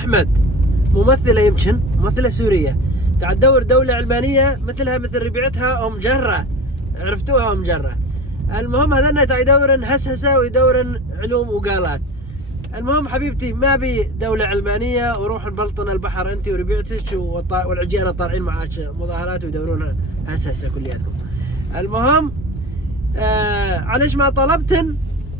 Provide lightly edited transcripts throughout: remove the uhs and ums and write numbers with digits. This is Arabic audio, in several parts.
أحمد ممثلة، يمكن ممثلة سورية، تعال تدور دولة علمانية مثلها مثل ربيعتها أم جرة، عرفتوها أم جرة. المهم هذنا تعال يدورن هسهسة ويدورن علوم وقالات. المهم حبيبتي ما بي دولة علمانية وروح نبلطن البحر أنت وربيعتك والعجيانة طالعين معاك مظاهرات ويدورون هسهسة كلياتكم. المهم عليش ما طلبتن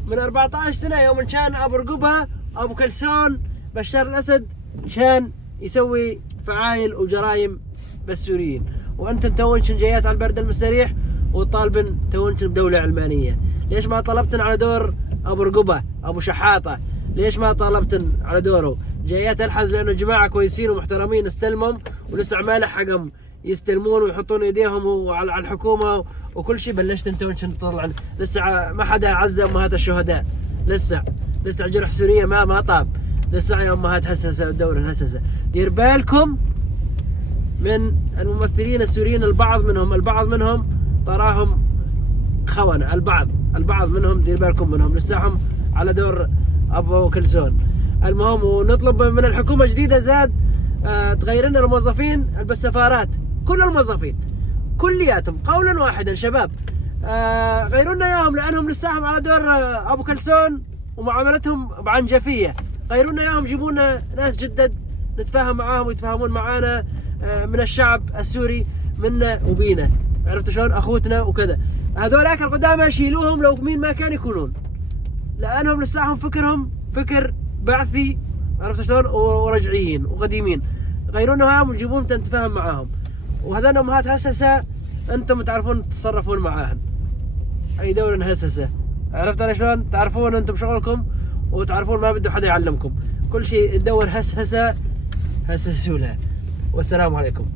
من 14 سنة يوم كان أبو رقبة أبو كلسون بشار الأسد كان يسوي فعايل وجرائم بالسوريين، وأنتم تونشن جايات على البرد المستريح وطالبن تونشن بدولة علمانية. ليش ما طلبتن على دور أبو رقبة أبو شحاطة؟ ليش ما طالبتن على دوره؟ جايات الحز لأنه جماعة كويسين ومحترمين استلمهم ولسه عماله حقهم يستلمون ويحطون ايديهم على الحكومة وكل شيء. بلشتن تونشن تطلع لسه ما حدا عز امهات الشهداء، لسه جرح سوريا ما طاب، لسه يا امهات هسسه الدور هسسه. دير بالكم من الممثلين السوريين، البعض منهم تراهم خونة، البعض منهم دير بالكم منهم لساهم على دور ابو كلسون. المهم ونطلب من الحكومة جديدة زاد تغير لنا الموظفين بالسفارات، كل الموظفين كلياتهم قولا واحدا شباب غيروا لنا اياهم، لانهم لساهم على دور ابو كلسون ومعاملتهم بعنجفيه. غيروا لنا اياهم، جيبوا لنا ناس جدد نتفاهم معاهم ويتفاهمون معانا من الشعب السوري منا وبينا، عرفتوا شلون؟ اخوتنا وكذا. هذولاك القدامى يشيلوهم لو مين ما كان يكونون، لانهم لساهم فكرهم فكر بعثي، عرفتوا شلون؟ ورجعيين وقديمين. غيرونها وجيبوهم تتفاهم معاهم، وهذول امهات هسسه انتم تعرفون تتصرفون معاهن. اي دولة هسسه، عرفت على شلون؟ تعرفون انتم شغلكم وتعرفون ما بده حدا يعلمكم، كل شيء تدور هسسه هسسوا لها. والسلام عليكم.